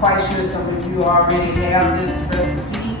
quite sure some of you already have this recipe,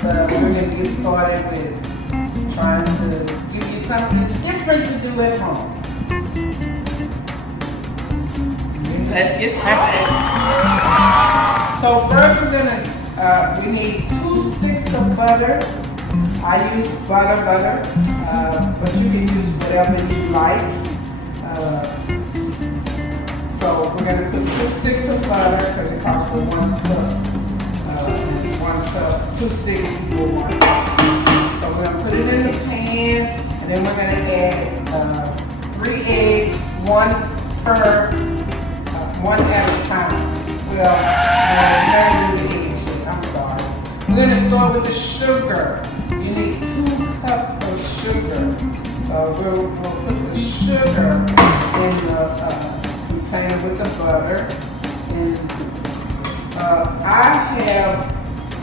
but we're going to get started with trying to give you something different to do at home. Let's get started. So first we're going to, we need 2 sticks of butter. I use butter, but you can use whatever you like. So we're going to put 2 sticks of butter because it calls for 1 cup. 1 cup, 2 sticks equal 1 cup. So we're going to put it in the pan, and then we're going to add 3 eggs, 1 at a time. Well, the eggs. I'm sorry. We're going to start with the sugar. You need 2 cups of sugar. So we'll put the sugar in the container with the butter. And I have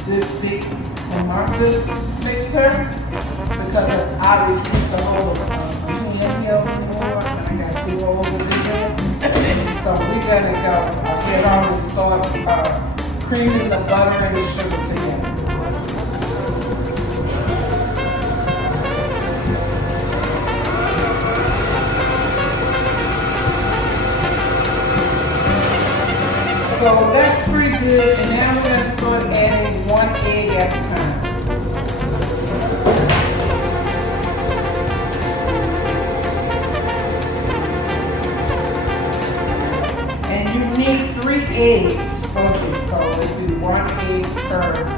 this big humongous mixer because I was used to hold a medium anymore, and I got 2 over there. So we're gonna go get on and start creaming the butter and the sugar together. So that's pretty good, and now we're going to start adding 1 egg at a time. And you need 3 eggs for this, so it'll be 1 egg per time.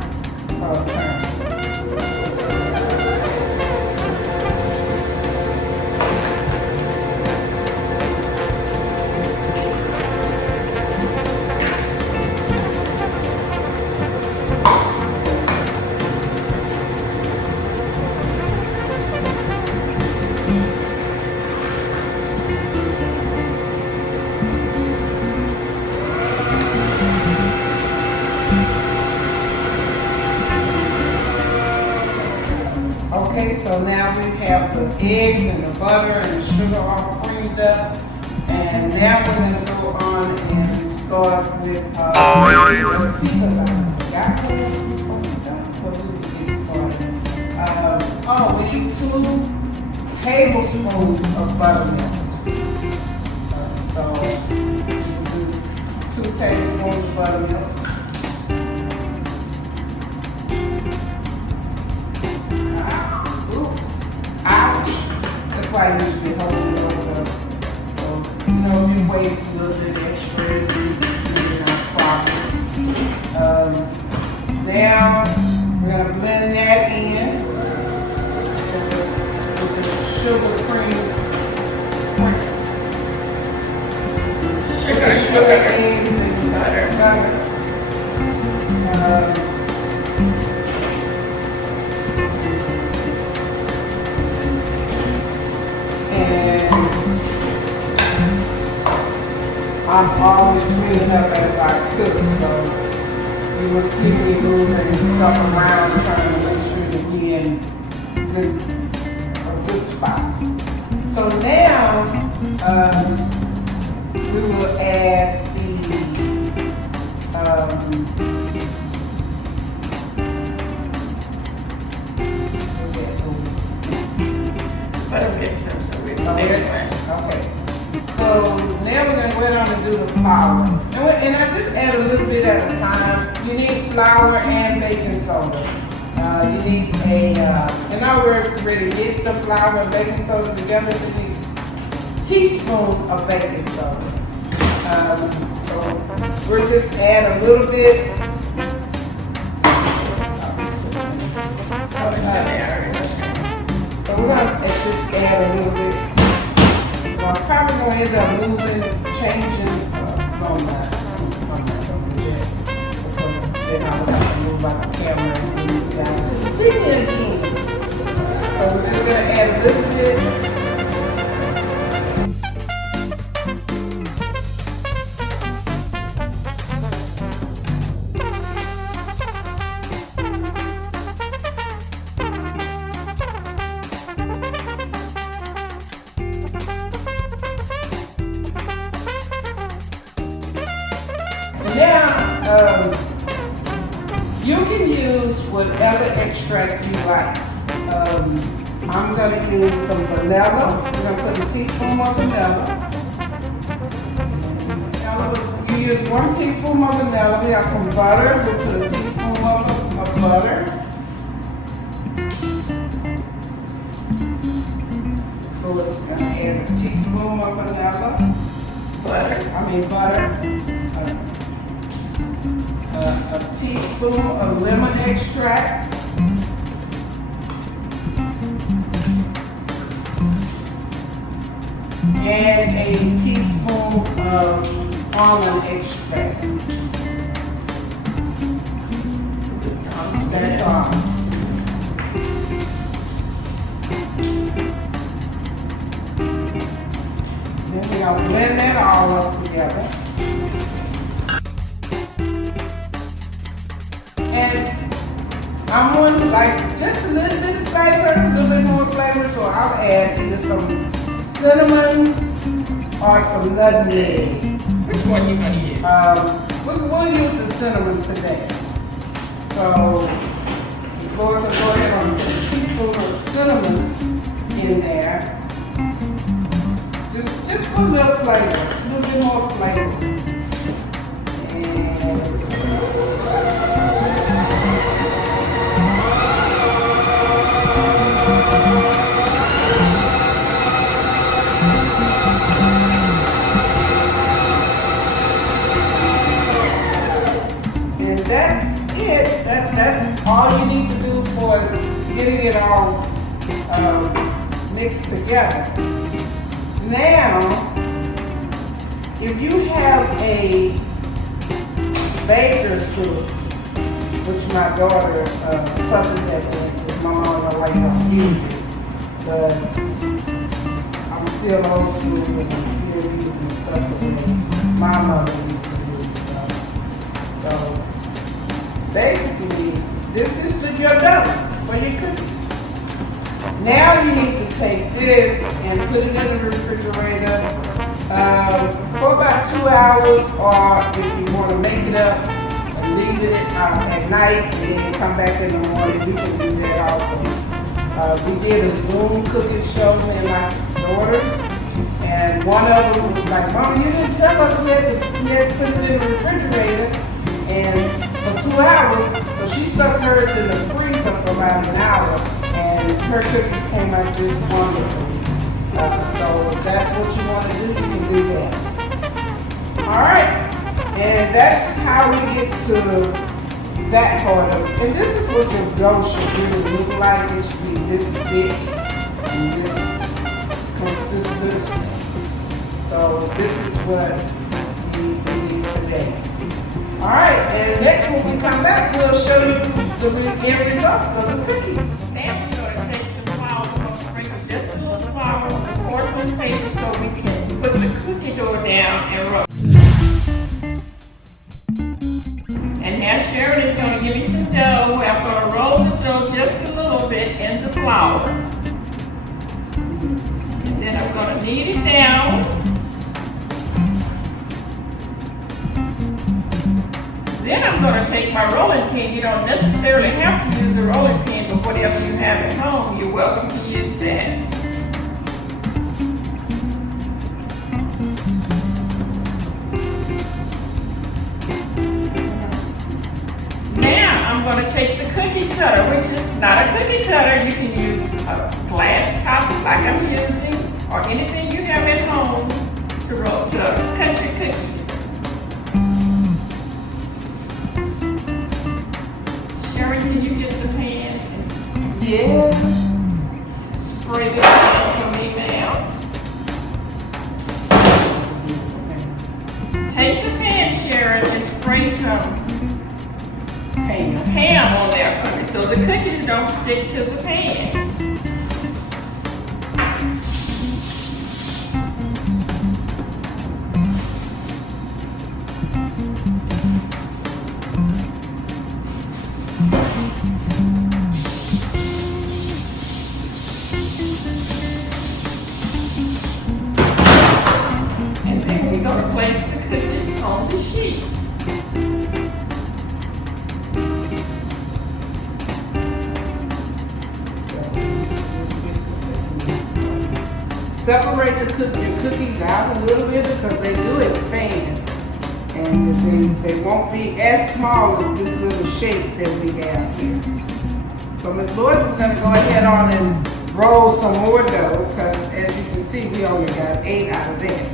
Okay, so now we have the eggs and the butter and the sugar all creamed up. And now we're going to go on and start with the recipe because I forgot what we were supposed to do. But we will get started. We need 2 tablespoons of buttermilk. So we'll do 2 tablespoons of buttermilk. That's why I usually hold it over. So, if you waste a little bit extra, it's not a problem. Now, we're going to blend that in with the sugar cream. Sugar, eggs, and butter. And I'm always cleaning up as I cook, so you will see me moving stuff around trying to make sure that we're in a good spot. So now we will add the Buttermilk. Okay. So now we're going to go on and do the flour. And I just add a little bit at a time. You need flour and baking soda. You need and I already mixed the flour and baking soda together. So you need a teaspoon of baking soda. So we'll just add a little bit. So we're going to just add a little bit. I'm probably going to end up changing, no, I'm not going to do that because then I would have to move like a camera and move you guys to see me again. So we're just going to add a little bit. Now, You can use whatever extract you like. I'm going to use some vanilla. We're going to put a teaspoon of vanilla. You use 1 teaspoon of vanilla. We have some butter. We'll put a teaspoon of butter. So it's going to add a teaspoon of vanilla. Butter. A teaspoon of lemon extract. And a teaspoon of almond extract. That's all. Then we'll blend that all up together. And I'm going to like just a little bit of flavor, a little bit more flavor, so I'll add either some cinnamon or some nutmeg. Which one you gonna use? We'll use the cinnamon today. So, Lois will go ahead and put a teaspoon of cinnamon in there. Just for a little flavor, a little bit more flavor. And that's it. That's all you need to do for getting it all mixed together. Now, if you have a baker's hook, which my daughter fusses at me and says, "Mama, I don't know why you don't use it," but I'm still old school and I'm still using stuff the way my mother used to do stuff. So basically, this is your dough for your cookies. Now you need to take this and put it in the refrigerator for about 2 hours, or if you want to make it up and leave it at night and then come back in the morning, you can do that also. We did a Zoom cooking show with my daughters, and one of them was like, "Mom, you didn't tell us we had to put it in the refrigerator and for 2 hours." So she stuck hers in the freezer for about an hour, and her cookies came out just wonderful. So if that's what you want to do, you can do that. All right, and that's how we get to that part of it. And this is what your dough should really look like. It should be this thick and this consistency. So this is what we need today. All right, and next when we come back, we'll show you the end results of the cookies. Now we're gonna take the flour, we're gonna sprinkle just a little flour on the porcelain paper so we can put the cookie dough down and roll. And now Sharon is gonna give me some dough. I'm gonna roll the dough just a little bit in the flour. And then I'm gonna knead it down. Then I'm going to take my rolling pin. You don't necessarily have to use a rolling pin, but whatever you have at home, you're welcome to use that. Now I'm going to take the cookie cutter, which is not a cookie cutter. You can use a glass top like I'm using, or anything you have at home to cut your cookies. Can you get the pan and spray this down for me now? Take the pan, Sharon, and spray some ham on there for me so the cookies don't stick to the pan. Place the cookies on the sheet. Separate the cookies out a little bit because they do expand. And they won't be as small as this little shape that we have here. So Miss Lois is going to go ahead on and roll some more dough because as you can see, we only got 8 out of that.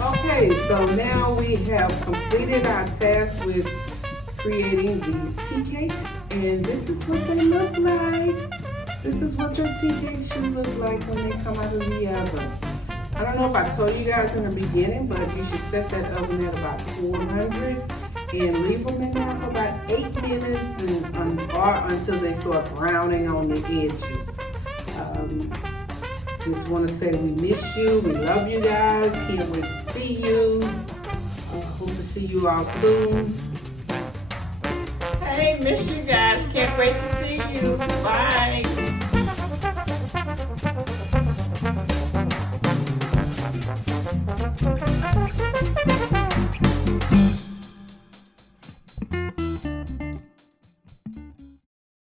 Okay, so now we have completed our task with creating these tea cakes, and this is what they look like. This is what your tea cakes should look like when they come out of the oven. I don't know if I told you guys in the beginning, but you should set that oven at about 400 and leave them in there for about 8 minutes or until they start browning on the edges. Just want to say we miss you. We love you guys. Can't wait to see you. Hope to see you all soon. Hey, miss you guys. Can't wait to see you.